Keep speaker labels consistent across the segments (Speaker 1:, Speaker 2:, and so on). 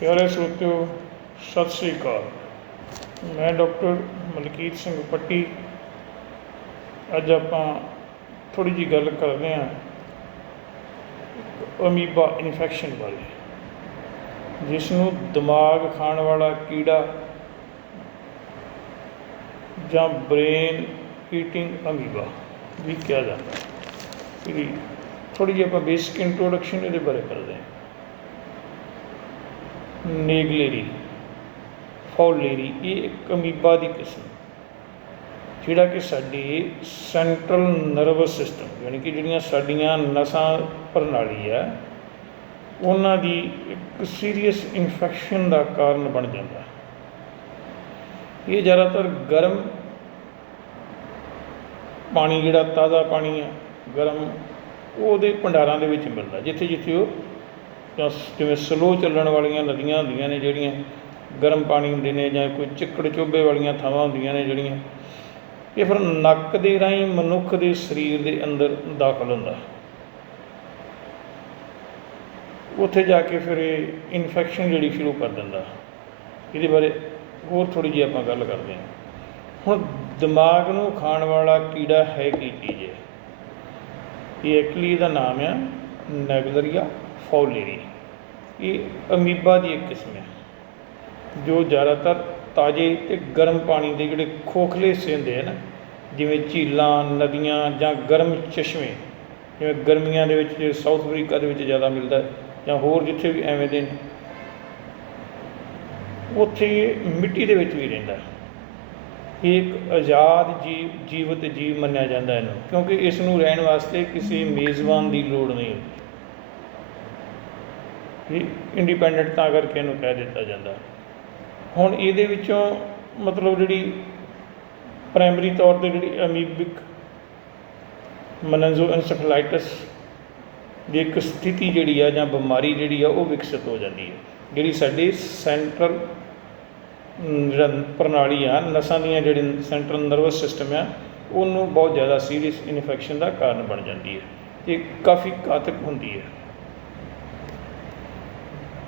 Speaker 1: ਪਿਆਰੇ ਸਰੋਤਿਓ, ਸਤਿ ਸ੍ਰੀ ਅਕਾਲ। ਮੈਂ ਡਾਕਟਰ ਮਲਕੀਤ ਸਿੰਘ ਪੱਟੀ। ਅੱਜ ਆਪਾਂ ਥੋੜੀ ਜੀ ਗੱਲ ਕਰਦੇ ਹਾਂ ਅਮੀਬਾ ਇਨਫੈਕਸ਼ਨ ਬਾਰੇ ਜਿਸ ਨੂੰ ਦਿਮਾਗ ਖਾਣ ਵਾਲਾ ਕੀੜਾ ਜਾਂ ਬ੍ਰੇਨ ਈਟਿੰਗ ਅਮੀਬਾ ਵੀ ਕਿਹਾ ਜਾਂਦਾ ਇਹਦੀ ਥੋੜੀ ਜਿਹੀ ਆਪਾਂ ਬੇਸਿਕ ਇੰਟਰੋਡਕਸ਼ਨ ਇਹਦੇ ਬਾਰੇ ਕਰਦੇ ਹਾਂ। ਨੇਗਲੇਰੀ, ਫੌਲੇਰੀ, ਇਹ ਇੱਕ ਅਮੀਬਾ ਦੀ ਕਿਸਮ, ਜਿਹੜਾ ਕਿ ਸਾਡੀ ਸੈਂਟਰਲ ਨਰਵਸ ਸਿਸਟਮ ਯਾਨੀ ਕਿ ਜਿਹੜੀਆਂ ਸਾਡੀਆਂ ਨਸਾਂ ਪ੍ਰਣਾਲੀ ਹੈ, ਉਹਨਾਂ ਦੀ ਇੱਕ ਸੀਰੀਅਸ ਇਨਫੈਕਸ਼ਨ ਦਾ ਕਾਰਨ ਬਣ ਜਾਂਦਾ ਇਹ ਜ਼ਿਆਦਾਤਰ ਗਰਮ ਪਾਣੀ, ਜਿਹੜਾ ਤਾਜ਼ਾ ਪਾਣੀ ਹੈ, ਗਰਮ ਉਹਦੇ ਭੰਡਾਰਾਂ ਦੇ ਵਿੱਚ ਮਿਲਦਾ ਜਿੱਥੇ ਜਿੱਥੇ ਉਹ ਜਾਂ ਜਿਵੇਂ ਸਲੋ ਚੱਲਣ ਵਾਲੀਆਂ ਨਦੀਆਂ ਹੁੰਦੀਆਂ ਨੇ ਜਿਹੜੀਆਂ, ਗਰਮ ਪਾਣੀ ਹੁੰਦੇ ਨੇ ਜਾਂ ਕੋਈ ਚਿੱਕੜ ਚੋਬੇ ਵਾਲੀਆਂ ਥਾਵਾਂ ਹੁੰਦੀਆਂ ਨੇ ਜਿਹੜੀਆਂ, ਇਹ ਫਿਰ ਨੱਕ ਦੇ ਰਾਹੀਂ ਮਨੁੱਖ ਦੇ ਸਰੀਰ ਦੇ ਅੰਦਰ ਦਾਖਲ ਹੁੰਦਾ ਉੱਥੇ ਜਾ ਕੇ ਫਿਰ ਇਹ ਇਨਫੈਕਸ਼ਨ ਜਿਹੜੀ ਸ਼ੁਰੂ ਕਰ ਦਿੰਦਾ ਇਹਦੇ ਬਾਰੇ ਹੋਰ ਥੋੜੀ ਜਿਹੀ ਆਪਾਂ ਗੱਲ ਕਰਦੇ ਹਾਂ। ਹੁਣ ਦਿਮਾਗ ਨੂੰ ਖਾਣ ਵਾਲਾ ਕੀੜਾ ਹੈ ਕੀ ਚੀਜ਼ ਹੈ? ਇਹ ਐਕਚੁਅਲੀ ਇਹਦਾ ਨਾਮ ਆ ਨੈਗਲਰੀਆ। ਫੌਲੇਰੀ ਇਹ ਅਮੀਬਾ ਦੀ ਇੱਕ ਕਿਸਮ ਹੈ, ਜੋ ਜ਼ਿਆਦਾਤਰ ਤਾਜ਼ੇ ਅਤੇ ਗਰਮ ਪਾਣੀ ਦੇ ਜਿਹੜੇ ਖੋਖਲੇ ਹਿੱਸੇ ਹੁੰਦੇ ਹਨ ਜਿਵੇਂ ਝੀਲਾਂ, ਨਦੀਆਂ ਜਾਂ ਗਰਮ ਚਸ਼ਮੇ, ਜਿਵੇਂ ਗਰਮੀਆਂ ਦੇ ਵਿੱਚ ਜੇ ਸਾਊਥ ਅਫਰੀਕਾ ਦੇ ਵਿੱਚ ਜ਼ਿਆਦਾ ਮਿਲਦਾ ਜਾਂ ਹੋਰ ਜਿੱਥੇ ਵੀ ਐਵੇਂ ਦੇ ਨੇ, ਉੱਥੇ ਮਿੱਟੀ ਦੇ ਵਿੱਚ ਵੀ ਰਹਿੰਦਾ ਇਹ ਇੱਕ ਆਜ਼ਾਦ ਜੀਵ, ਜੀਵਤ ਜੀਵ ਮੰਨਿਆ ਜਾਂਦਾ ਇਹਨੂੰ, ਕਿਉਂਕਿ ਇਸ ਨੂੰ ਰਹਿਣ ਵਾਸਤੇ ਕਿਸੇ ਮੇਜ਼ਬਾਨ ਦੀ ਲੋੜ ਨਹੀਂ ਹੁੰਦੀ। ਇੰਡੀਪੈਂਡੈਂਟ ਤਾਂ ਕਰਕੇ ਇਹਨੂੰ ਕਹਿ ਦਿੱਤਾ ਜਾਂਦਾ। ਹੁਣ ਇਹਦੇ ਵਿੱਚੋਂ ਮਤਲਬ ਜਿਹੜੀ ਪ੍ਰਾਇਮਰੀ ਤੌਰ ਤੇ ਜਿਹੜੀ ਅਮੀਬਿਕ ਮਨੰਜ਼ੋ ਐਨਸੈਫਲਾਈਟਸ ਦੀ ਇੱਕ ਸਥਿਤੀ ਜਿਹੜੀ ਆ ਜਾਂ ਬਿਮਾਰੀ ਜਿਹੜੀ ਆ ਉਹ ਵਿਕਸਿਤ ਹੋ ਜਾਂਦੀ ਹੈ। ਜਿਹੜੀ ਸਾਡੀ ਸੈਂਟਰਲ ਜਿਹੜਾ ਪ੍ਰਣਾਲੀ ਆ, ਨਸਾਂ ਦੀਆਂ ਜਿਹੜੀ ਸੈਂਟਰਲ ਨਰਵਸ ਸਿਸਟਮ ਆ, ਉਹਨੂੰ ਬਹੁਤ ਜ਼ਿਆਦਾ ਸੀਰੀਅਸ ਇਨਫੈਕਸ਼ਨ ਦਾ ਕਾਰਨ ਬਣ ਜਾਂਦੀ ਹੈ। ਇਹ ਕਾਫੀ ਘਾਤਕ ਹੁੰਦੀ ਹੈ।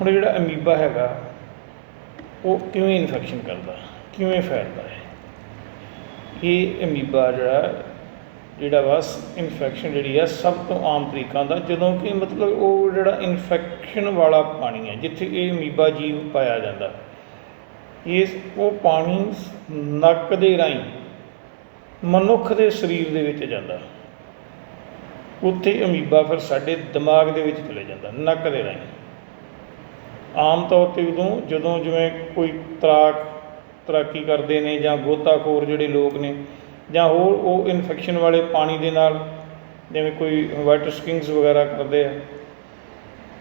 Speaker 1: ਹੁਣ ਜਿਹੜਾ ਅਮੀਬਾ ਹੈਗਾ, ਉਹ ਕਿਵੇਂ ਇਨਫੈਕਸ਼ਨ ਕਰਦਾ, ਕਿਵੇਂ ਫੈਲਦਾ ਹੈ? ਇਹ ਅਮੀਬਾ ਜਿਹੜਾ ਜਿਹੜਾ ਬਸ ਇਨਫੈਕਸ਼ਨ ਜਿਹੜੀ ਆ, ਸਭ ਤੋਂ ਆਮ ਤਰੀਕਾ ਦਾ, ਜਦੋਂ ਕਿ ਮਤਲਬ ਉਹ ਜਿਹੜਾ ਇਨਫੈਕਸ਼ਨ ਵਾਲਾ ਪਾਣੀ ਹੈ, ਜਿੱਥੇ ਇਹ ਅਮੀਬਾ ਜੀਵ ਪਾਇਆ ਜਾਂਦਾ ਇਸ ਉਹ ਪਾਣੀ ਨੱਕ ਦੇ ਰਾਹੀਂ ਮਨੁੱਖ ਦੇ ਸਰੀਰ ਦੇ ਵਿੱਚ ਜਾਂਦਾ। ਉੱਥੇ ਅਮੀਬਾ ਫਿਰ ਸਾਡੇ ਦਿਮਾਗ ਦੇ ਵਿੱਚ ਚਲੇ ਜਾਂਦਾ, ਨੱਕ ਦੇ ਰਾਹੀਂ। ਆਮ ਤੌਰ ਤੇ ਉਦੋਂ ਜਦੋਂ ਜਿਵੇਂ ਕੋਈ ਤਰਾਕ, ਤੈਰਾਕੀ ਕਰਦੇ ਨੇ ਜਾਂ ਗੋਤਾਖੋਰ ਜਿਹੜੇ ਲੋਕ ਨੇ ਜਾਂ ਹੋਰ ਉਹ ਇਨਫੈਕਸ਼ਨ ਵਾਲੇ ਪਾਣੀ ਦੇ ਨਾਲ ਜਿਵੇਂ ਕੋਈ ਵਾਟਰ ਸਕਿੰਗਸ ਵਗੈਰਾ ਕਰਦੇ ਆ,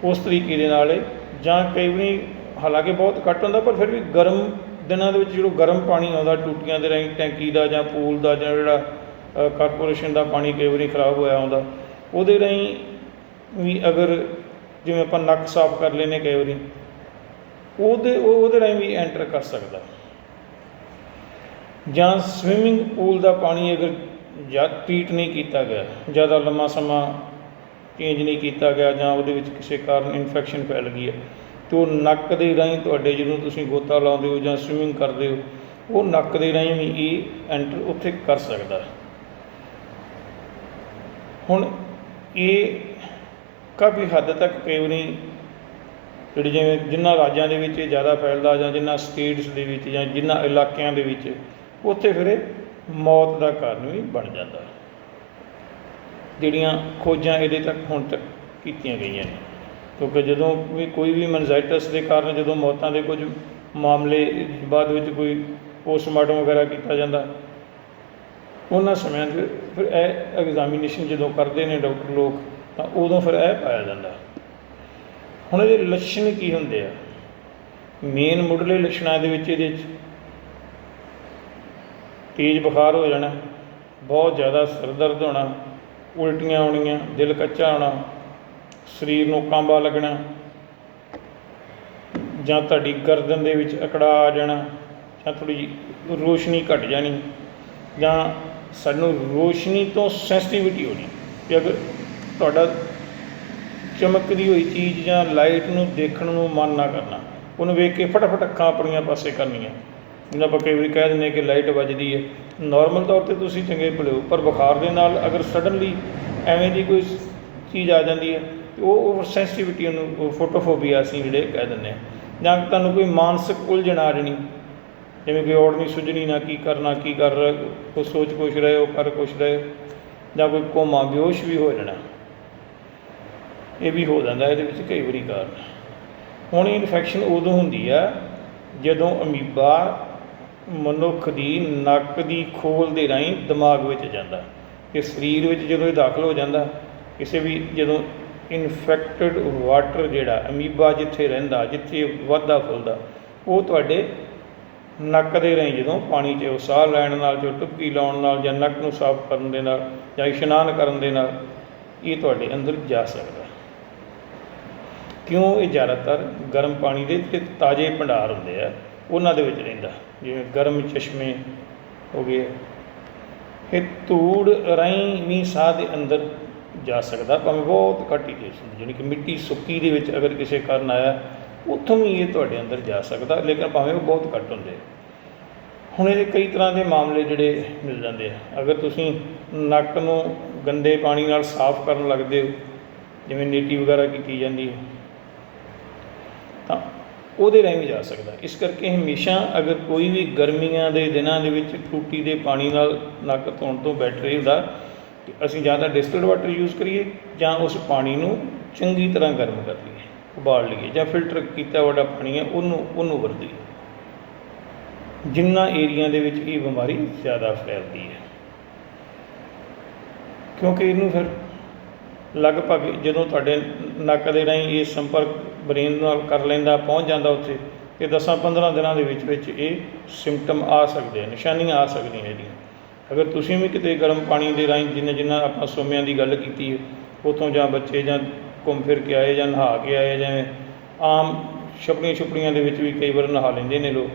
Speaker 1: ਉਸ ਤਰੀਕੇ ਦੇ ਨਾਲ ਜਾਂ ਕਈ ਵਾਰੀ ਹਾਲਾਂਕਿ ਬਹੁਤ ਘੱਟ ਹੁੰਦਾ ਪਰ ਫਿਰ ਵੀ ਗਰਮ ਦਿਨਾਂ ਦੇ ਵਿੱਚ ਜਦੋਂ ਗਰਮ ਪਾਣੀ ਆਉਂਦਾ ਟੂਟੀਆਂ ਦੇ ਰਾਹੀਂ ਟੈਂਕੀ ਦਾ ਜਾਂ ਪੂਲ ਦਾ ਜਾਂ ਜਿਹੜਾ ਕਾਰਪੋਰੇਸ਼ਨ ਦਾ ਪਾਣੀ ਕਈ ਵਾਰੀ ਖਰਾਬ ਹੋਇਆ ਹੁੰਦਾ, ਉਹਦੇ ਰਾਹੀਂ ਵੀ ਅਗਰ ਜਿਵੇਂ ਆਪਾਂ ਨੱਕ ਸਾਫ਼ ਕਰ ਲੈਨੇ ਕਈ ਵਾਰੀ ਉਹਦੇ ਉਹ- ਉਹਦੇ ਰਾਹੀਂ ਵੀ ਐਂਟਰ ਕਰ ਸਕਦਾ ਜਾਂ ਸਵਿਮਿੰਗ ਪੂਲ ਦਾ ਪਾਣੀ ਅਗਰ ਜਾਂ ਟ੍ਰੀਟ ਨਹੀਂ ਕੀਤਾ ਗਿਆ, ਜ਼ਿਆਦਾ ਲੰਮਾ ਸਮਾਂ ਚੇਂਜ ਨਹੀਂ ਕੀਤਾ ਗਿਆ ਜਾਂ ਉਹਦੇ ਵਿੱਚ ਕਿਸੇ ਕਾਰਨ ਇਨਫੈਕਸ਼ਨ ਫੈਲ ਗਈ ਹੈ, ਤੇ ਉਹ ਨੱਕ ਦੇ ਰਾਹੀਂ ਤੁਹਾਡੇ ਜਦੋਂ ਤੁਸੀਂ ਗੋਤਾ ਲਾਉਂਦੇ ਹੋ ਜਾਂ ਸਵਿਮਿੰਗ ਕਰਦੇ ਹੋ, ਉਹ ਨੱਕ ਦੇ ਰਾਹੀਂ ਵੀ ਇਹ ਐਂਟਰ ਉੱਥੇ ਕਰ ਸਕਦਾ ਹੁਣ ਇਹ ਕਾਫੀ ਹੱਦ ਤੱਕ ਕਈ ਵਾਰੀ ਜਿਹੜੀ ਜਿਵੇਂ ਜਿਨ੍ਹਾਂ ਰਾਜਾਂ ਦੇ ਵਿੱਚ ਇਹ ਜ਼ਿਆਦਾ ਫੈਲਦਾ ਜਾਂ ਜਿਨ੍ਹਾਂ ਸਟੇਟਸ ਦੇ ਵਿੱਚ ਜਾਂ ਜਿਨ੍ਹਾਂ ਇਲਾਕਿਆਂ ਦੇ ਵਿੱਚ, ਉੱਥੇ ਫਿਰ ਇਹ ਮੌਤ ਦਾ ਕਾਰਨ ਵੀ ਬਣ ਜਾਂਦਾ। ਜਿਹੜੀਆਂ ਖੋਜਾਂ ਇਹਦੇ ਤੱਕ ਹੁਣ ਤੱਕ ਕੀਤੀਆਂ ਗਈਆਂ ਨੇ। ਕਿਉਂਕਿ ਜਦੋਂ ਵੀ ਕੋਈ ਵੀ ਮਨਜ਼ਾਈਟਸ ਦੇ ਕਾਰਨ ਜਦੋਂ ਮੌਤਾਂ ਦੇ ਕੁਝ ਮਾਮਲੇ ਬਾਅਦ ਵਿੱਚ ਕੋਈ ਪੋਸਟਮਾਰਟਮ ਵਗੈਰਾ ਕੀਤਾ ਜਾਂਦਾ, ਉਹਨਾਂ ਸਮਿਆਂ 'ਚ ਫਿਰ ਇਹ ਐਗਜ਼ਾਮੀਨੇਸ਼ਨ ਜਦੋਂ ਕਰਦੇ ਨੇ ਡਾਕਟਰ ਲੋਕ, ਤਾਂ ਉਦੋਂ ਫਿਰ ਇਹ ਪਾਇਆ ਜਾਂਦਾ। ਹੁਣ ਇਹਦੇ ਲੱਛਣ ਕੀ ਹੁੰਦੇ ਆ? ਮੇਨ ਮੁੱਢਲੇ ਲੱਛਣਾਂ ਦੇ ਵਿੱਚ ਇਹਦੇ 'ਚ ਤੇਜ਼ ਬੁਖਾਰ ਹੋ ਜਾਣਾ, ਬਹੁਤ ਜ਼ਿਆਦਾ ਸਿਰ ਦਰਦ ਹੋਣਾ, ਉਲਟੀਆਂ ਆਉਣੀਆਂ, ਦਿਲ ਕੱਚਾ ਹੋਣਾ, ਸਰੀਰ ਨੂੰ ਕਾਂਬਾ ਲੱਗਣਾ, ਜਾਂ ਤੁਹਾਡੀ ਗਰਦਨ ਦੇ ਵਿੱਚ ਅਕੜਾ ਆ ਜਾਣਾ, ਜਾਂ ਥੋੜੀ ਰੋਸ਼ਨੀ ਘਟ ਜਾਣੀ, ਜਾਂ ਸਾਨੂੰ ਰੋਸ਼ਨੀ ਤੋਂ ਸੈਂਸਿਟੀਵਿਟੀ ਹੋਣੀ, ਕਿ ਅਗਰ ਤੁਹਾਡਾ ਚਮਕਦੀ ਹੋਈ ਚੀਜ਼ ਜਾਂ ਲਾਈਟ ਨੂੰ ਦੇਖਣ ਨੂੰ ਮਨ ਨਾ ਕਰਨਾ। ਉਹਨੂੰ ਵੇਖ ਕੇ ਫਟਾਫਟ ਅੱਖਾਂ ਆਪਣੀਆਂ ਪਾਸੇ ਕਰਨੀਆਂ। ਜਿਵੇਂ ਆਪਾਂ ਕਈ ਵਾਰੀ ਕਹਿ ਦਿੰਦੇ ਹਾਂ ਕਿ ਲਾਈਟ ਵੱਜਦੀ ਹੈ। ਨਾਰਮਲ ਤੌਰ ਤੇ ਤੁਸੀਂ ਚੰਗੇ ਭਲੇ ਹੋ, ਪਰ ਬੁਖਾਰ ਦੇ ਨਾਲ ਅਗਰ ਸਡਨਲੀ ਐਵੇਂ ਦੀ ਕੋਈ ਚੀਜ਼ ਆ ਜਾਂਦੀ ਹੈ, ਤੇ ਉਹ ਓਵਰ ਸੈਂਸਿਟੀਵਿਟੀ ਉਹਨੂੰ ਫੋਟੋਫੋਬੀਆ ਅਸੀਂ ਜਿਹੜੇ ਕਹਿ ਦਿੰਦੇ ਹਾਂ। ਜਾਂ ਤੁਹਾਨੂੰ ਕੋਈ ਮਾਨਸਿਕ ਉਲਝਣ ਆ ਜਾਣੀ ਜਿਵੇਂ ਕੋਈ ਔੜਨੀ ਨਹੀਂ ਸੁਝਣੀ, ਨਾ ਕੀ ਕਰਨਾ ਕੀ ਕਰ ਰਿਹਾ ਉਹ ਸੋਚ ਕੁਛ ਰਹੇ ਹੋ ਕਰ ਕੁਛ ਰਹੇ ਜਾਂ ਕੋਈ ਕੋਮਾ ਬੇਹੋਸ਼ ਵੀ ਹੋ ਜਾਣਾ। ਇਹ ਵੀ ਹੋ ਜਾਂਦਾ, ਇਹਦੇ ਵਿੱਚ ਕਈ ਵਾਰੀ ਕਾਰਨ ਹੁਣ ਇਨਫੈਕਸ਼ਨ ਉਦੋਂ ਹੁੰਦੀ ਆ, ਜਦੋਂ ਅਮੀਬਾ ਮਨੁੱਖ ਦੀ ਨੱਕ ਦੀ ਖੋਲ ਦੇ ਰਾਹੀਂ ਦਿਮਾਗ ਵਿੱਚ ਜਾਂਦਾ। ਤੇ ਸਰੀਰ ਵਿੱਚ ਜਦੋਂ ਇਹ ਦਾਖਲ ਹੋ ਜਾਂਦਾ, ਕਿਸੇ ਵੀ ਜਦੋਂ ਇਨਫੈਕਟਡ ਵਾਟਰ ਜਿਹੜਾ ਅਮੀਬਾ ਜਿੱਥੇ ਰਹਿੰਦਾ, ਜਿੱਥੇ ਵੱਧਦਾ ਫੁੱਲਦਾ, ਉਹ ਤੁਹਾਡੇ ਨੱਕ ਦੇ ਰਾਹੀਂ ਜਦੋਂ ਪਾਣੀ 'ਚ ਉਹ ਸਾਹ ਲੈਣ ਨਾਲ, ਜੋ ਟੁਪਕੀ ਲਾਉਣ ਨਾਲ ਜਾਂ ਨੱਕ ਨੂੰ ਸਾਫ਼ ਕਰਨ ਦੇ ਨਾਲ ਜਾਂ ਇਸ਼ਨਾਨ ਕਰਨ ਦੇ ਨਾਲ, ਇਹ ਤੁਹਾਡੇ ਅੰਦਰ ਜਾ ਸਕਦਾ। ਕਿਉਂ ਇਹ ਜ਼ਿਆਦਾਤਰ ਗਰਮ ਪਾਣੀ ਦੇ ਤੇ ਤਾਜ਼ੇ ਭੰਡਾਰ ਹੁੰਦੇ ਆ? ਉਹਨਾਂ ਦੇ ਵਿੱਚ ਰਹਿੰਦਾ। ਜਿਵੇਂ ਗਰਮ ਚਸ਼ਮੇ ਹੋ ਗਏ। ਇਹ ਧੂੜ ਰਾਹੀਂ ਵੀ ਸਾਹ ਦੇ ਅੰਦਰ ਜਾ ਸਕਦਾ, ਭਾਵੇਂ ਬਹੁਤ ਘੱਟ ਹੀ ਕੇਸ ਹੁੰਦੇ ਜਾਣੀ ਕਿ ਮਿੱਟੀ ਸੁੱਕੀ ਦੇ ਵਿੱਚ ਅਗਰ ਕਿਸੇ ਕਾਰਨ ਆਇਆ, ਉੱਥੋਂ ਵੀ ਇਹ ਤੁਹਾਡੇ ਅੰਦਰ ਜਾ ਸਕਦਾ, ਲੇਕਿਨ ਭਾਵੇਂ ਉਹ ਬਹੁਤ ਘੱਟ ਹੁੰਦੇ। ਹੁਣ ਇਹਦੇ ਕਈ ਤਰ੍ਹਾਂ ਦੇ ਮਾਮਲੇ ਜਿਹੜੇ ਮਿਲ ਜਾਂਦੇ ਆ। ਅਗਰ ਤੁਸੀਂ ਨੱਕ ਨੂੰ ਗੰਦੇ ਪਾਣੀ ਨਾਲ ਸਾਫ਼ ਕਰਨ ਲੱਗਦੇ ਹੋ, ਜਿਵੇਂ ਨੀਟੀ ਵਗੈਰਾ ਕੀਤੀ ਜਾਂਦੀ ਹੈ ਤਾਂ ਉਹਦੇ ਰਾਹੀਂ ਵੀ ਜਾ ਸਕਦਾ। ਇਸ ਕਰਕੇ ਹਮੇਸ਼ਾ ਅਗਰ ਕੋਈ ਵੀ ਗਰਮੀਆਂ ਦੇ ਦਿਨਾਂ ਦੇ ਵਿੱਚ ਟੂਟੀ ਦੇ ਪਾਣੀ ਨਾਲ ਨੱਕ ਧੋਣ ਤੋਂ ਬੈਟਰ ਇਹ ਹੁੰਦਾ ਕਿ ਅਸੀਂ ਜਾਂ ਤਾਂ ਡਿਸਟਿਲਡ ਵਾਟਰ ਯੂਜ਼ ਕਰੀਏ ਜਾਂ ਉਸ ਪਾਣੀ ਨੂੰ ਚੰਗੀ ਤਰ੍ਹਾਂ ਗਰਮ ਕਰ ਲਈਏ, ਉਬਾਲ ਲਈਏ ਜਾਂ ਫਿਲਟਰ ਕੀਤਾ ਵੱਡਾ ਪਾਣੀ ਹੈ ਉਹਨੂੰ ਉਹਨੂੰ ਵਰਤੀਏ। ਜਿੰਨਾ ਏਰੀਆ ਦੇ ਵਿੱਚ ਇਹ ਬਿਮਾਰੀ ਜ਼ਿਆਦਾ ਫੈਲਦੀ ਹੈ। ਕਿਉਂਕਿ ਇਹਨੂੰ ਫਿਰ ਲਗਭਗ ਜਦੋਂ ਤੁਹਾਡੇ ਨੱਕ ਦੇ ਰਾਹੀਂ ਇਹ ਸੰਪਰਕ ਬ੍ਰੇਨ ਨਾਲ ਕਰ ਲੈਂਦਾ, ਪਹੁੰਚ ਜਾਂਦਾ ਉੱਥੇ, ਇਹ 10-15 ਦਿਨਾਂ ਦੇ ਵਿੱਚ ਵਿੱਚ ਇਹ ਸਿੰਪਟਮ ਆ ਸਕਦੇ ਆ, ਨਿਸ਼ਾਨੀਆਂ ਆ ਸਕਦੀਆਂ ਇਹਦੀਆਂ। ਅਗਰ ਤੁਸੀਂ ਵੀ ਕਿਤੇ ਗਰਮ ਪਾਣੀ ਦੇ ਰਾਹੀਂ ਜਿੰਨਾ ਜਿੰਨਾ ਆਪਾਂ ਸੋਮਿਆਂ ਦੀ ਗੱਲ ਕੀਤੀ ਹੈ, ਉਥੋਂ ਜਾਂ ਬੱਚੇ ਜਾਂ ਘੁੰਮ ਫਿਰ ਕੇ ਆਏ ਜਾਂ ਨਹਾ ਕੇ ਆਏ ਜਾਂ ਆਮ ਛਪੜੀਆਂ ਛੁਪੜੀਆਂ ਦੇ ਵਿੱਚ ਵੀ ਕਈ ਵਾਰ ਨਹਾ ਲੈਂਦੇ ਨੇ ਲੋਕ।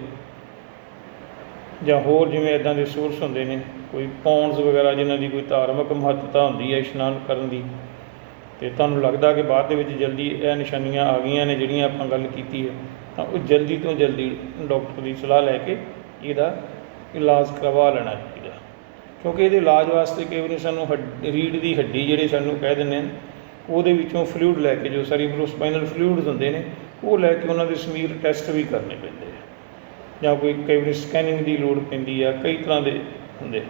Speaker 1: ਜਾਂ ਹੋਰ ਜਿਵੇਂ ਇਦਾਂ ਦੇ ਸੋਰਸ ਹੁੰਦੇ ਨੇ, ਕੋਈ ਪੌਂਡਸ ਵਗੈਰਾ ਜਿਨ੍ਹਾਂ ਦੀ ਕੋਈ ਧਾਰਮਿਕ ਮਹੱਤਤਾ ਹੁੰਦੀ ਹੈ ਇਸ਼ਨਾਨ ਕਰਨ ਦੀ ਤੇ ਤੁਹਾਨੂੰ ਲੱਗਦਾ ਕਿ ਬਾਅਦ ਦੇ ਵਿੱਚ ਜਲਦੀ ਇਹ ਨਿਸ਼ਾਨੀਆਂ ਆ ਗਈਆਂ ਨੇ ਜਿਹੜੀਆਂ ਆਪਾਂ ਗੱਲ ਕੀਤੀ ਹੈ, ਤਾਂ ਉਹ ਜਲਦੀ ਤੋਂ ਜਲਦੀ ਡਾਕਟਰ ਦੀ ਸਲਾਹ ਲੈ ਕੇ ਇਹਦਾ ਇਲਾਜ ਕਰਵਾ ਲੈਣਾ ਚਾਹੀਦਾ। ਕਿਉਂਕਿ ਇਹਦੇ ਇਲਾਜ ਵਾਸਤੇ ਕਈ ਵਾਰੀ ਸਾਨੂੰ ਹੱਡ ਰੀੜ ਦੀ ਹੱਡੀ ਜਿਹੜੇ ਸਾਨੂੰ ਕਹਿ ਦਿੰਦੇ ਆ ਉਹਦੇ ਵਿੱਚੋਂ ਫਲੂਇਡ ਲੈ ਕੇ ਜੋ ਸੈਰੀਬਰੋਸਪਾਈਨਲ ਫਲੂਇਡਸ ਹੁੰਦੇ ਨੇ, ਉਹ ਲੈ ਕੇ ਉਹਨਾਂ ਦੇ ਸਮੀਰ ਟੈਸਟ ਵੀ ਕਰਨੇ ਪੈਂਦੇ ਆ। ਜਾਂ ਕੋਈ ਕਈ ਵਾਰੀ ਸਕੈਨਿੰਗ ਦੀ ਲੋੜ ਪੈਂਦੀ ਆ, ਕਈ ਤਰ੍ਹਾਂ ਦੇ ਹੁੰਦੇ।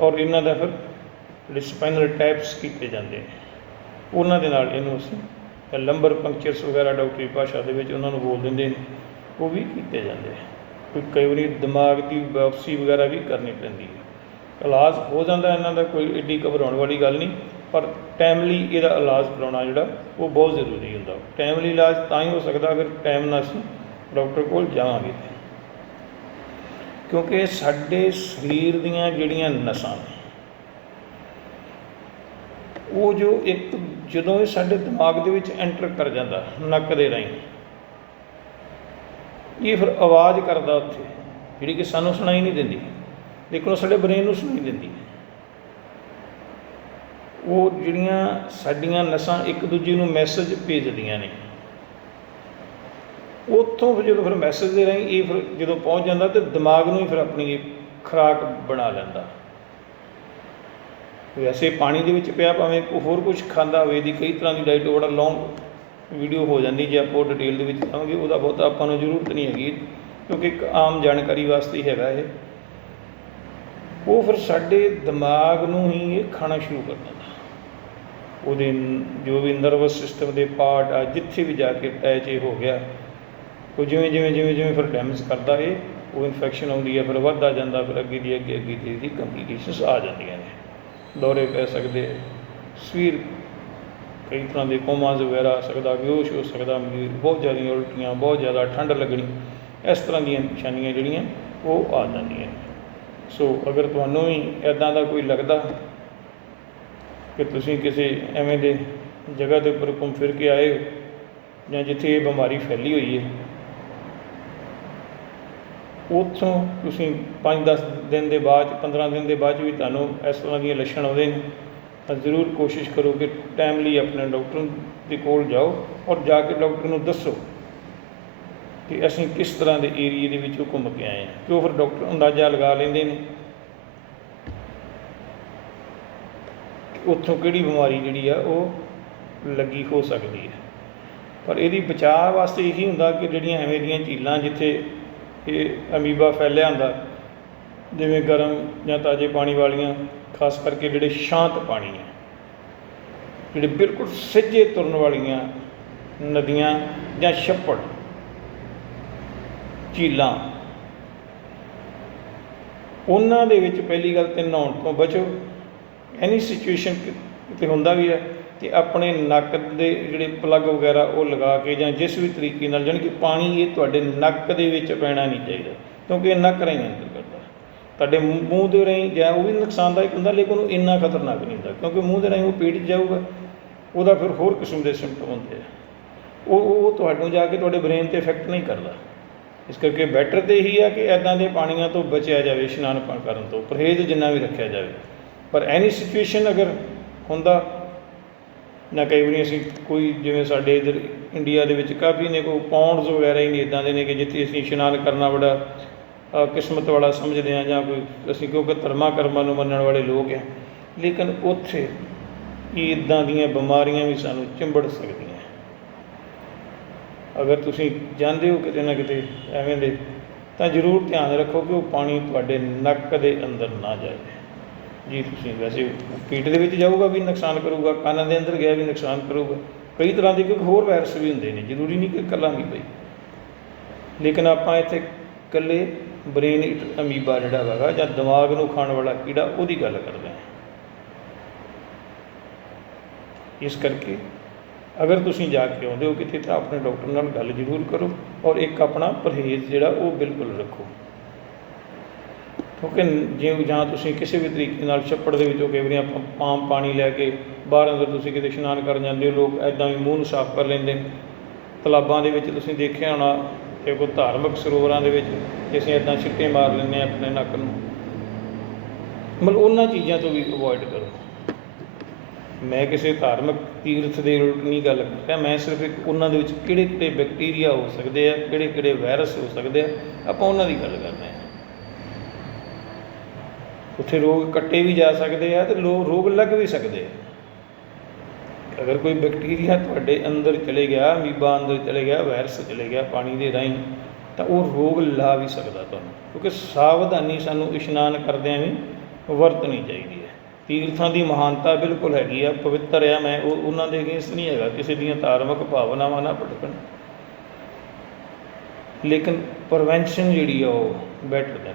Speaker 1: ਔਰ ਇਹਨਾਂ ਦਾ ਫਿਰ ਜਿਹੜੇ ਸਪਾਈਨਲ ਟੈਪਸ ਕੀਤੇ ਜਾਂਦੇ ਨੇ। ਉਹਨਾਂ ਦੇ ਨਾਲ ਇਹਨੂੰ ਅਸੀਂ ਲੰਬਰ ਪੰਕਚਰਸ ਵਗੈਰਾ ਡਾਕਟਰੀ ਭਾਸ਼ਾ ਦੇ ਵਿੱਚ ਉਹਨਾਂ ਨੂੰ ਬੋਲ ਦਿੰਦੇ ਨੇ, ਉਹ ਵੀ ਕੀਤੇ ਜਾਂਦੇ ਕੋਈ ਕਈ ਵਾਰੀ ਦਿਮਾਗ ਦੀ ਵਾਪਸੀ ਵਗੈਰਾ ਵੀ ਕਰਨੀ ਪੈਂਦੀ ਹੈ। ਇਲਾਜ ਹੋ ਜਾਂਦਾ ਇਹਨਾਂ ਦਾ, ਕੋਈ ਏਡੀ ਘਬਰਾਉਣ ਵਾਲੀ ਗੱਲ ਨਹੀਂ, ਪਰ ਟਾਈਮਲੀ ਇਹਦਾ ਇਲਾਜ ਕਰਾਉਣਾ ਜਿਹੜਾ, ਉਹ ਬਹੁਤ ਜ਼ਰੂਰੀ ਹੁੰਦਾ। ਟਾਈਮਲੀ ਇਲਾਜ ਤਾਂ ਹੀ ਹੋ ਸਕਦਾ ਅਗਰ ਟਾਈਮ ਨਾਲ ਅਸੀਂ ਡਾਕਟਰ ਕੋਲ ਜਾਵਾਂਗੇ। ਕਿਉਂਕਿ ਸਾਡੇ ਸਰੀਰ ਦੀਆਂ ਜਿਹੜੀਆਂ ਨਸਾਂ ਨੇ ਉਹ ਜੋ ਇੱਕ ਜਦੋਂ ਇਹ ਸਾਡੇ ਦਿਮਾਗ ਦੇ ਵਿੱਚ ਐਂਟਰ ਕਰ ਜਾਂਦਾ, ਨੱਕ ਦੇ ਰਾਹੀਂ। ਇਹ ਫਿਰ ਆਵਾਜ਼ ਕਰਦਾ ਉੱਥੇ, ਜਿਹੜੀ ਕਿ ਸਾਨੂੰ ਸੁਣਾਈ ਨਹੀਂ ਦਿੰਦੀ। ਲੇਕਿਨ ਉਹ ਸਾਡੇ ਬ੍ਰੇਨ ਨੂੰ ਸੁਣਾਈ ਦਿੰਦੀ। ਉਹ ਜਿਹੜੀਆਂ ਸਾਡੀਆਂ ਨਸਾਂ ਇੱਕ ਦੂਜੇ ਨੂੰ ਮੈਸੇਜ ਭੇਜਦੀਆਂ ਨੇ। ਉੱਥੋਂ ਫਿਰ ਜਦੋਂ ਫਿਰ ਮੈਸੇਜ ਦੇ ਰਾਹੀਂ ਇਹ ਫਿਰ ਜਦੋਂ ਪਹੁੰਚ ਜਾਂਦਾ ਤੇ ਦਿਮਾਗ ਨੂੰ ਹੀ ਫਿਰ ਆਪਣੀ ਖੁਰਾਕ ਬਣਾ ਲੈਂਦਾ। ਵੈਸੇ ਪਾਣੀ ਦੇ ਵਿੱਚ ਪਿਆ, ਭਾਵੇਂ ਹੋਰ ਕੁਝ ਖਾਂਦਾ ਹੋਵੇ ਦੀ ਕਈ ਤਰ੍ਹਾਂ ਦੀ ਡਾਈਟ ਬੜਾ ਲੌਂਗ ਵੀਡੀਓ ਹੋ ਜਾਂਦੀ, ਜੇ ਆਪਾਂ ਡਿਟੇਲ ਦੇ ਵਿੱਚ ਕਹਾਂਗੇ ਉਹਦਾ ਬਹੁਤਾ ਆਪਾਂ ਨੂੰ ਜ਼ਰੂਰਤ ਨਹੀਂ ਹੈਗੀ, ਕਿਉਂਕਿ ਇੱਕ ਆਮ ਜਾਣਕਾਰੀ ਵਾਸਤੇ ਹੀ ਹੈਗਾ ਇਹ। ਉਹ ਫਿਰ ਸਾਡੇ ਦਿਮਾਗ ਨੂੰ ਹੀ ਇਹ ਖਾਣਾ ਸ਼ੁਰੂ ਕਰ ਦਿੰਦਾ। ਉਹਦੇ ਜੋ ਵੀ ਨਰਵਸ ਸਿਸਟਮ ਦੇ ਪਾਰਟ ਆ, ਜਿੱਥੇ ਵੀ ਜਾ ਕੇ ਅਟੈਚ ਇਹ ਹੋ ਗਿਆ, ਉਹ ਜਿਵੇਂ ਜਿਵੇਂ ਜਿਵੇਂ ਜਿਵੇਂ ਫਿਰ ਡੈਮੇਜ ਕਰਦਾ ਇਹ, ਉਹ ਇਨਫੈਕਸ਼ਨ ਆਉਂਦੀ ਹੈ ਫਿਰ ਵੱਧਦਾ ਜਾਂਦਾ, ਫਿਰ ਅੱਗੇ ਦੀ ਅੱਗੇ ਅੱਗੇ ਦੀ ਦੀ ਕੰਪਲਿਕੇਸ਼ਨਸ ਆ ਜਾਂਦੀਆਂ ਨੇ। ਦੌਰੇ ਪੈ ਸਕਦੇ ਸਵੀਰ ਕਈ ਤਰ੍ਹਾਂ ਦੇ ਕੋਮਾਜ਼ ਵਗੈਰਾ ਆ ਸਕਦਾ, ਬੇਹੋਸ਼ ਹੋ ਸਕਦਾ ਮਰੀਜ਼ ਬਹੁਤ ਜ਼ਿਆਦਾ ਉਲਟੀਆਂ, ਬਹੁਤ ਜ਼ਿਆਦਾ ਠੰਡ ਲੱਗਣੀ, ਇਸ ਤਰ੍ਹਾਂ ਦੀਆਂ ਨਿਸ਼ਾਨੀਆਂ ਜਿਹੜੀਆਂ ਉਹ ਆ ਜਾਂਦੀਆਂ ਸੋ ਅਗਰ ਤੁਹਾਨੂੰ ਵੀ ਇਦਾਂ ਦਾ ਕੋਈ ਲੱਗਦਾ ਕਿ ਤੁਸੀਂ ਕਿਸੇ ਐਵੇਂ ਦੇ ਜਗ੍ਹਾ ਦੇ ਉੱਪਰ ਘੁੰਮ ਫਿਰ ਕੇ ਆਏ ਹੋ ਜਾਂ ਜਿੱਥੇ ਇਹ ਬਿਮਾਰੀ ਫੈਲੀ ਹੋਈ ਹੈ ਉੱਥੋਂ ਤੁਸੀਂ 5-10 ਦਿਨ ਦੇ ਬਾਅਦ 'ਚ, 15 ਦਿਨ ਦੇ ਬਾਅਦ 'ਚ ਵੀ ਤੁਹਾਨੂੰ ਇਸ ਤਰ੍ਹਾਂ ਦੀਆਂ ਲੱਛਣ ਆਉਂਦੇ ਨੇ ਤਾਂ ਜ਼ਰੂਰ ਕੋਸ਼ਿਸ਼ ਕਰੋ ਕਿ ਟਾਈਮਲੀ ਆਪਣੇ ਡਾਕਟਰ ਦੇ ਕੋਲ ਜਾਓ ਔਰ ਜਾ ਕੇ ਡਾਕਟਰ ਨੂੰ ਦੱਸੋ ਕਿ ਅਸੀਂ ਕਿਸ ਤਰ੍ਹਾਂ ਦੇ ਏਰੀਏ ਦੇ ਵਿੱਚੋਂ ਘੁੰਮ ਕੇ ਆਏ ਹਾਂ। ਕਿ ਉਹ ਫਿਰ ਡਾਕਟਰ ਅੰਦਾਜ਼ਾ ਲਗਾ ਲੈਂਦੇ ਨੇ ਕਿ ਉੱਥੋਂ ਕਿਹੜੀ ਬਿਮਾਰੀ ਜਿਹੜੀ ਆ ਉਹ ਲੱਗੀ ਹੋ ਸਕਦੀ ਹੈ। ਪਰ ਇਹਦੀ ਬਚਾਅ ਵਾਸਤੇ ਇਹੀ ਹੁੰਦਾ ਕਿ ਜਿਹੜੀਆਂ ਐਵੇਂ ਦੀਆਂ ਝੀਲਾਂ ਜਿੱਥੇ ਇਹ ਅਮੀਬਾ ਫੈਲਿਆ ਹੁੰਦਾ ਜਿਵੇਂ ਗਰਮ ਜਾਂ ਤਾਜ਼ੇ ਪਾਣੀ ਵਾਲੀਆਂ, ਖਾਸ ਕਰਕੇ ਜਿਹੜੇ ਸ਼ਾਂਤ ਪਾਣੀ ਹੈ। ਜਿਹੜੇ ਬਿਲਕੁਲ ਸਿੱਝੇ ਤੁਰਨ ਵਾਲੀਆਂ ਨਦੀਆਂ ਜਾਂ ਛੱਪੜ, ਝੀਲਾਂ, ਉਹਨਾਂ ਦੇ ਵਿੱਚ ਪਹਿਲੀ ਗੱਲ ਤੇ ਨਹਾਉਣ ਤੋਂ ਬਚੋ। ਐਨੀ ਸਿਚੁਏਸ਼ਨ ਕਿਤੇ ਹੁੰਦਾ ਵੀ ਹੈ ਕਿ ਆਪਣੇ ਨੱਕ ਦੇ ਜਿਹੜੇ ਪਲੱਗ ਵਗੈਰਾ ਉਹ ਲਗਾ ਕੇ ਜਾਂ ਜਿਸ ਵੀ ਤਰੀਕੇ ਨਾਲ, ਜਾਣੀ ਕਿ ਪਾਣੀ ਇਹ ਤੁਹਾਡੇ ਨੱਕ ਦੇ ਵਿੱਚ ਪੈਣਾ ਨਹੀਂ ਚਾਹੀਦਾ, ਕਿਉਂਕਿ ਇਹ ਨੱਕ ਰਾਹੀਂ ਅੰਦਰ ਕਰਦਾ ਤੁਹਾਡੇ ਮੂੰਹ ਦੇ ਰਾਹੀਂ ਜਾਂ ਉਹ ਵੀ ਨੁਕਸਾਨਦਾਇਕ ਹੁੰਦਾ, ਲੇਕਿਨ ਉਹ ਇੰਨਾ ਖਤਰਨਾਕ ਨਹੀਂ ਹੁੰਦਾ, ਕਿਉਂਕਿ ਮੂੰਹ ਦੇ ਰਾਹੀਂ ਉਹ ਪੇਟ 'ਚ ਜਾਊਗਾ, ਉਹਦਾ ਫਿਰ ਹੋਰ ਕਿਸਮ ਦੇ ਸਿੰਪਟਮ ਹੁੰਦੇ ਆ। ਉਹ ਉਹ ਤੁਹਾਨੂੰ ਜਾ ਕੇ ਤੁਹਾਡੇ ਬ੍ਰੇਨ ਤੇ ਇਫੈਕਟ ਨਹੀਂ ਕਰਦਾ। ਇਸ ਕਰਕੇ ਬੈਟਰ ਤੇ ਇਹੀ ਆ ਕਿ ਐਦਾਂ ਦੇ ਪਾਣੀਆਂ ਤੋਂ ਬਚਿਆ ਜਾਵੇ, ਇਸ਼ਨਾਨ ਪਾ- ਕਰਨ ਤੋਂ ਪਰਹੇਜ਼ ਜਿੰਨਾ ਵੀ ਰੱਖਿਆ ਜਾਵੇ। ਪਰ ਐਨੀ ਸਿਚੁਏਸ਼ਨ ਅਗਰ ਹੁੰਦਾ ਨਾ ਕਈ ਵਾਰੀ ਅਸੀਂ ਕੋਈ ਜਿਵੇਂ ਸਾਡੇ ਇੱਧਰ ਇੰਡੀਆ ਦੇ ਵਿੱਚ ਕਾਫੀ ਨੇ ਕੋਈ ਪੌਂਡਸ ਵਗੈਰਾ ਹੀ ਨਹੀਂ ਇਦਾਂ ਦੇ ਨੇ ਕਿ ਜਿੱਥੇ ਅਸੀਂ ਇਸ਼ਨਾਨ ਕਰਨਾ ਬੜਾ ਕਿਸਮਤ ਵਾਲਾ ਸਮਝਦੇ ਹਾਂ ਜਾਂ ਕੋਈ ਅਸੀਂ ਕਿਉਂਕਿ ਧਰਮਾਂ ਕਰਮਾਂ ਨੂੰ ਮੰਨਣ ਵਾਲੇ ਲੋਕ ਆ ਲੇਕਿਨ ਉੱਥੇ ਇਦਾਂ ਦੀਆਂ ਬਿਮਾਰੀਆਂ ਵੀ ਸਾਨੂੰ ਚਿੰਬੜ ਸਕਦੀਆਂ ਅਗਰ ਤੁਸੀਂ ਜਾਂਦੇ ਹੋ ਕਿਤੇ ਨਾ ਕਿਤੇ ਐਵੇਂ ਦੇ, ਤਾਂ ਜ਼ਰੂਰ ਧਿਆਨ ਰੱਖੋ ਕਿ ਉਹ ਪਾਣੀ ਤੁਹਾਡੇ ਨੱਕ ਦੇ ਅੰਦਰ ਨਾ ਜਾਏ। ਜੀ, ਤੁਸੀਂ ਵੈਸੇ ਪੇਟ ਦੇ ਵਿੱਚ ਜਾਊਗਾ ਵੀ ਨੁਕਸਾਨ ਕਰੂਗਾ, ਕੰਨ ਦੇ ਅੰਦਰ ਗਿਆ ਵੀ ਨੁਕਸਾਨ ਕਰੂਗਾ। ਕਈ ਤਰ੍ਹਾਂ ਦੇ ਕੋਈ ਹੋਰ ਵਾਇਰਸ ਵੀ ਹੁੰਦੇ ਨੇ, ਜ਼ਰੂਰੀ ਨਹੀਂ ਕਿ ਇਕੱਲਾ ਹੀ ਪਈ ਲੇਕਿਨ ਆਪਾਂ ਇੱਥੇ ਇਕੱਲੇ ਬ੍ਰੇਨ ਅਮੀਬਾ ਜਿਹੜਾ ਹੈਗਾ ਜਾਂ ਦਿਮਾਗ ਨੂੰ ਖਾਣ ਵਾਲਾ ਕੀੜਾ, ਉਹਦੀ ਗੱਲ ਕਰਦੇ ਹਾਂ। ਇਸ ਕਰਕੇ ਅਗਰ ਤੁਸੀਂ ਜਾ ਕੇ ਆਉਂਦੇ ਹੋ ਕਿਤੇ ਤਾਂ ਆਪਣੇ ਡਾਕਟਰ ਨਾਲ ਗੱਲ ਜ਼ਰੂਰ ਕਰੋ ਔਰ ਇੱਕ ਆਪਣਾ ਪਰਹੇਜ਼ ਜਿਹੜਾ ਉਹ ਬਿਲਕੁਲ ਰੱਖੋ। ਕਿਉਂਕਿ ਜੇ ਜਾਂ ਤੁਸੀਂ ਕਿਸੇ ਵੀ ਤਰੀਕੇ ਨਾਲ ਛੱਪੜ ਦੇ ਵਿੱਚੋਂ ਕਈ ਵਾਰੀ ਆਪਾਂ ਆਮ ਪਾਣੀ ਲੈ ਕੇ ਬਾਹਰ ਅੰਦਰ ਤੁਸੀਂ ਕਿਤੇ ਇਸ਼ਨਾਨ ਕਰਨ ਜਾਂਦੇ ਹੋ, ਲੋਕ ਐਦਾਂ ਵੀ ਮੂੰਹ ਨੂੰ ਸਾਫ਼ ਕਰ ਲੈਂਦੇ ਤਲਾਬਾਂ ਦੇ ਵਿੱਚ ਤੁਸੀਂ ਦੇਖਿਆ ਹੋਣਾ ਕਿ ਕੋਈ ਧਾਰਮਿਕ ਸਰੋਵਰਾਂ ਦੇ ਵਿੱਚ ਅਸੀਂ ਐਦਾਂ ਛਿੱਟੇ ਮਾਰ ਲੈਂਦੇ ਹਾਂ ਆਪਣੇ ਨੱਕ ਨੂੰ। ਮਤਲਬ ਉਹਨਾਂ ਚੀਜ਼ਾਂ ਤੋਂ ਵੀ ਅਵੋਇਡ ਕਰੋ। ਮੈਂ ਕਿਸੇ ਧਾਰਮਿਕ ਤੀਰਥ ਦੇ ਉਲਟ ਨਹੀਂ ਗੱਲ ਕਰ ਰਿਹਾ ਮੈਂ ਸਿਰਫ ਇੱਕ ਉਹਨਾਂ ਦੇ ਵਿੱਚ ਕਿਹੜੇ ਕਿਹੜੇ ਬੈਕਟੀਰੀਆ ਹੋ ਸਕਦੇ ਆ ਕਿਹੜੇ ਕਿਹੜੇ ਵਾਇਰਸ ਹੋ ਸਕਦੇ ਆ, ਆਪਾਂ ਉਹਨਾਂ ਦੀ ਗੱਲ ਕਰ ਰਹੇ ਹਾਂ। ਉੱਥੇ ਰੋਗ ਕੱਟੇ ਵੀ ਜਾ ਸਕਦੇ ਆ ਤੇ ਲੋ ਰੋਗ ਲੱਗ ਵੀ ਸਕਦੇ ਆ। ਅਗਰ ਕੋਈ ਬੈਕਟੀਰੀਆ ਤੁਹਾਡੇ ਅੰਦਰ ਚਲੇ ਗਿਆ, ਅਮੀਬਾ ਅੰਦਰ ਚਲੇ ਗਿਆ, ਵਾਇਰਸ ਚਲੇ ਗਿਆ ਪਾਣੀ ਦੇ ਰਾਹੀਂ, ਤਾਂ ਉਹ ਰੋਗ ਲਾ ਵੀ ਸਕਦਾ ਤੁਹਾਨੂੰ। ਕਿਉਂਕਿ ਸਾਵਧਾਨੀ ਸਾਨੂੰ ਇਸ਼ਨਾਨ ਕਰਦਿਆਂ ਵੀ ਵਰਤਣੀ ਚਾਹੀਦੀ ਹੈ। ਤੀਰਥਾਂ ਦੀ ਮਹਾਨਤਾ ਬਿਲਕੁਲ ਹੈਗੀ ਆ, ਪਵਿੱਤਰ ਆ, ਮੈਂ ਉਹ ਉਹਨਾਂ ਦੇ ਅਗੇਂਸਟ ਨਹੀਂ ਹੈਗਾ, ਕਿਸੇ ਦੀਆਂ ਧਾਰਮਿਕ ਭਾਵਨਾਵਾਂ ਨਾ ਭਟਕਣ। ਲੇਕਿਨ ਪ੍ਰੀਵੈਂਸ਼ਨ ਜਿਹੜੀ ਆ ਉਹ ਬੈਟਰ ਦੈਨ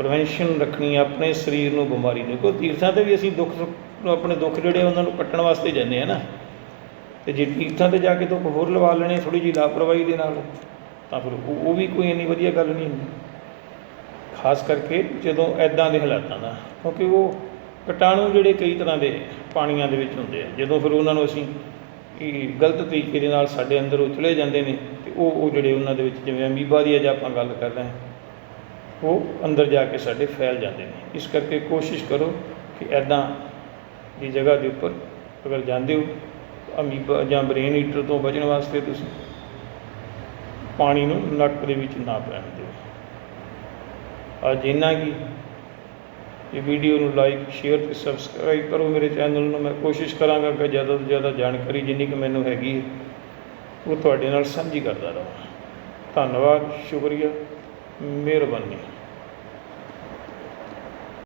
Speaker 1: ਪ੍ਰੀਵੈਂਸ਼ਨ ਰੱਖਣੀ ਆਪਣੇ ਸਰੀਰ ਨੂੰ ਬਿਮਾਰੀ ਦੇ ਕੋਈ ਤੀਰਥਾਂ ਤੇ ਵੀ ਅਸੀਂ ਦੁੱਖ ਸੁੱਖ- ਆਪਣੇ ਦੁੱਖ ਜਿਹੜੇ ਉਹਨਾਂ ਨੂੰ ਕੱਟਣ ਵਾਸਤੇ ਜਾਂਦੇ ਆ ਨਾ। ਤੇ ਜੇ ਤੀਰਥਾਂ ਤੇ ਜਾ ਕੇ ਦੁੱਖ ਹੋਰ ਲਵਾ ਲੈਣੇ ਥੋੜੀ ਜਿਹੀ ਲਾਪਰਵਾਹੀ ਦੇ ਨਾਲ, ਤਾਂ ਫਿਰ ਉਹ ਉਹ ਵੀ ਕੋਈ ਇੰਨੀ ਵਧੀਆ ਗੱਲ ਨਹੀਂ ਹੁੰਦੀ। ਖਾਸ ਕਰਕੇ ਜਦੋਂ ਐਦਾਂ ਦੇ ਹਾਲਾਤਾਂ ਦਾ, ਕਿਉਂਕਿ ਉਹ ਕੀਟਾਣੂ ਜਿਹੜੇ ਕਈ ਤਰ੍ਹਾਂ ਦੇ ਪਾਣੀਆਂ ਦੇ ਵਿੱਚ ਹੁੰਦੇ ਆ। ਜਦੋਂ ਫਿਰ ਉਹਨਾਂ ਨੂੰ ਅਸੀਂ ਇਹ ਗਲਤ ਤਰੀਕੇ ਦੇ ਨਾਲ ਸਾਡੇ ਅੰਦਰ ਉਹ ਚਲੇ ਜਾਂਦੇ ਨੇ, ਤੇ ਉਹ ਉਹ ਜਿਹੜੇ ਉਹਨਾਂ ਦੇ ਵਿੱਚ ਜਿਵੇਂ ਅਮੀਬਾ ਦੀ ਅੱਜ ਆਪਾਂ ਗੱਲ ਕਰ ਰਹੇ ਹਾਂ ਉਹ ਅੰਦਰ ਜਾ ਕੇ ਸਾਡੇ ਫੈਲ ਜਾਂਦੇ ਨੇ। ਇਸ ਕਰਕੇ ਕੋਸ਼ਿਸ਼ ਕਰੋ ਕਿ ਐਦਾਂ ਦੀ ਜਗ੍ਹਾ ਦੇ ਉੱਪਰ ਅਗਰ ਜਾਂਦੇ ਹੋ, ਅਮੀਬਾ ਜਾਂ ਬ੍ਰੇਨ ਈਟਰ ਤੋਂ ਬਚਣ ਵਾਸਤੇ ਤੁਸੀਂ ਪਾਣੀ ਨੂੰ ਨੱਕ ਦੇ ਵਿੱਚ ਨਾ ਪੈਣ ਦਿਓ। ਅੱਜ ਇੰਨਾ ਕੀ ਇਹ ਵੀਡੀਓ ਨੂੰ ਲਾਈਕ, ਸ਼ੇਅਰ ਤੇ ਸਬਸਕ੍ਰਾਈਬ ਕਰੋ ਮੇਰੇ ਚੈਨਲ ਨੂੰ। ਮੈਂ ਕੋਸ਼ਿਸ਼ ਕਰਾਂਗਾ ਕਿ ਜ਼ਿਆਦਾ ਤੋਂ ਜ਼ਿਆਦਾ ਜਾਣਕਾਰੀ ਜਿੰਨੀ ਕਿ ਮੈਨੂੰ ਹੈਗੀ ਹੈ, ਉਹ ਤੁਹਾਡੇ ਨਾਲ ਸਾਂਝੀ ਕਰਦਾ ਰਹਾਂ। ਧੰਨਵਾਦ, ਸ਼ੁਕਰੀਆ, ਮਿਹਰਬਾਨੀ।